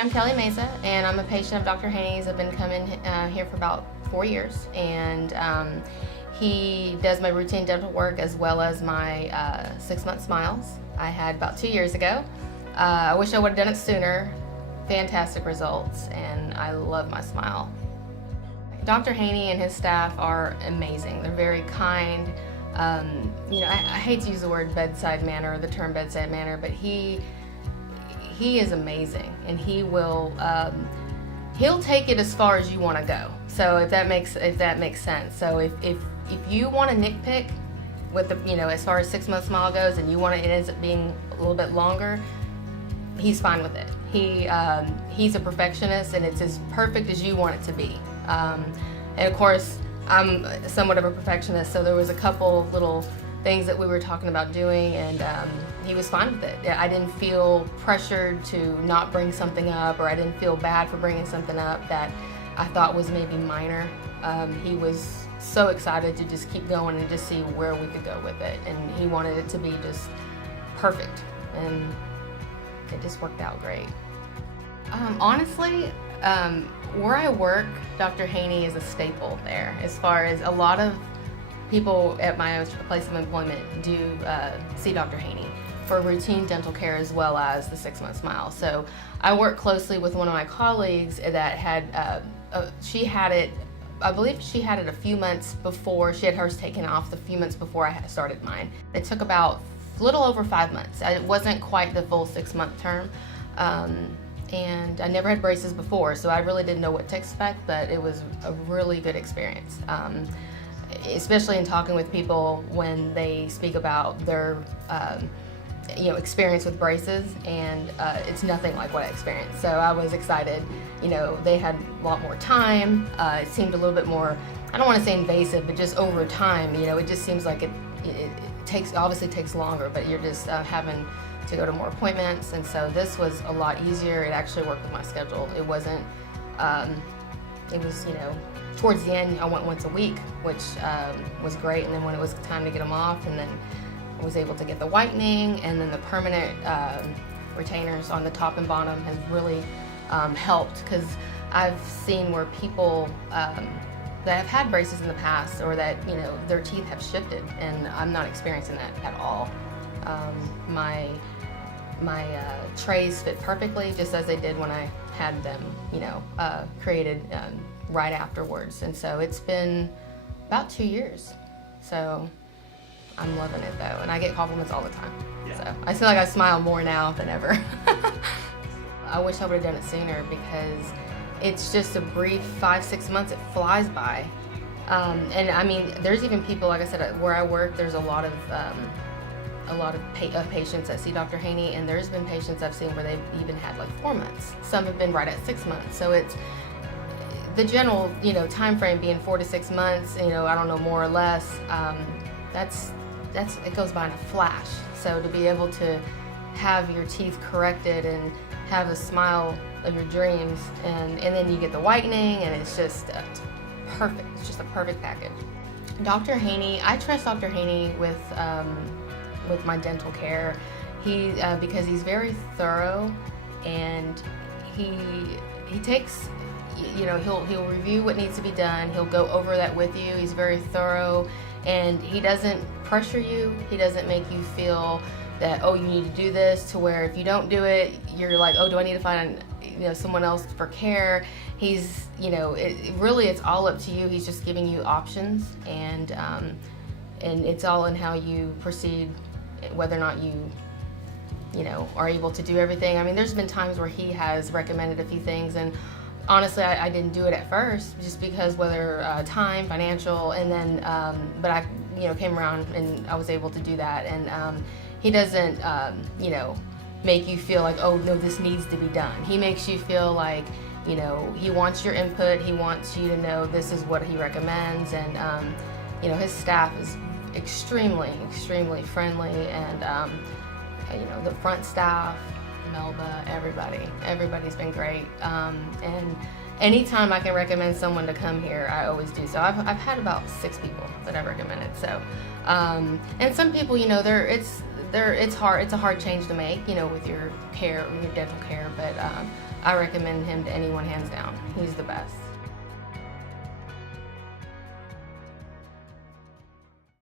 Hi, I'm Kelly Mesa, and I'm a patient of Dr. Haney's. I've been coming here for about 4 years, and he does my routine dental work as well as my 6-month smiles I had about 2 years ago. I wish I would have done it sooner. Fantastic results, and I love my smile. Dr. Haney and his staff are amazing. They're very kind. I hate to use the word bedside manner or the term bedside manner, but he is amazing, and he'll take it as far as you want to go. So if that makes sense. So if you want to nitpick with the as far as 6-month smile goes, and it ends up being a little bit longer, he's fine with it. He's a perfectionist, and it's as perfect as you want it to be. And of course, I'm somewhat of a perfectionist, so there was a couple little things that we were talking about doing, and he was fine with it. I didn't feel pressured to not bring something up, or I didn't feel bad for bringing something up that I thought was maybe minor. He was so excited to just keep going and just see where we could go with it, and he wanted it to be just perfect, and it just worked out great. Honestly, where I work, Dr. Haney is a staple there. As far as a lot of people at my place of employment do see Dr. Haney for routine dental care as well as the 6-month smile. So I work closely with one of my colleagues that had, she had it, I believe she had it a few months before, she had hers taken off a few months before I had started mine. It took about a little over 5 months. It wasn't quite the full 6-month term. And I never had braces before, so I really didn't know what to expect, but it was a really good experience. Especially in talking with people when they speak about their experience with braces, and it's nothing like what I experienced. So I was excited. They had a lot more time. It seemed a little bit more, I don't want to say invasive, but just over time, it just seems like it obviously takes longer, but you're just having to go to more appointments, and so this was a lot easier. It actually worked with my schedule. It wasn't, it was, towards the end I went once a week, which was great, and then when it was time to get them off, and then I was able to get the whitening, and then the permanent retainers on the top and bottom has really helped, because I've seen where people that have had braces in the past, or that their teeth have shifted, and I'm not experiencing that at all. My trays fit perfectly, just as they did when I had them, created right afterwards. And so it's been about 2 years. So I'm loving it though, and I get compliments all the time. Yeah. So I feel like I smile more now than ever. I wish I would have done it sooner, because it's just a brief 5-6 months. It flies by. And I mean, there's even people, like I said, where I work, there's a lot of patients that see Dr. Haney, and there's been patients I've seen where they've even had like 4 months. Some have been right at 6 months. So it's the general, time frame being 4 to 6 months. I don't know, more or less. It goes by in a flash. So to be able to have your teeth corrected and have the smile of your dreams, and then you get the whitening, and it's just perfect. It's just a perfect package. Dr. Haney, I trust Dr. Haney with my dental care. Because he's very thorough, and he takes, he'll review what needs to be done. He'll go over that with you. He's very thorough, and he doesn't pressure you. He doesn't make you feel that, oh, you need to do this, to where if you don't do it, you're like, oh, do I need to find someone else for care? He's, really it's all up to you. He's just giving you options, and it's all in how you proceed, whether or not you are able to do everything. I mean, there's been times where he has recommended a few things, and honestly, I didn't do it at first, just because whether time, financial, and then, but I, came around and I was able to do that. And he doesn't, make you feel like, oh no, this needs to be done. He makes you feel like, he wants your input. He wants you to know this is what he recommends, and his staff is extremely friendly, and the front staff, Melba, everybody's been great, and anytime I can recommend someone to come here, I always do. So I've had about 6 people that I've recommended. So and some people, it's hard, it's a hard change to make, with your care, your dental care, but I recommend him to anyone hands down. He's the best.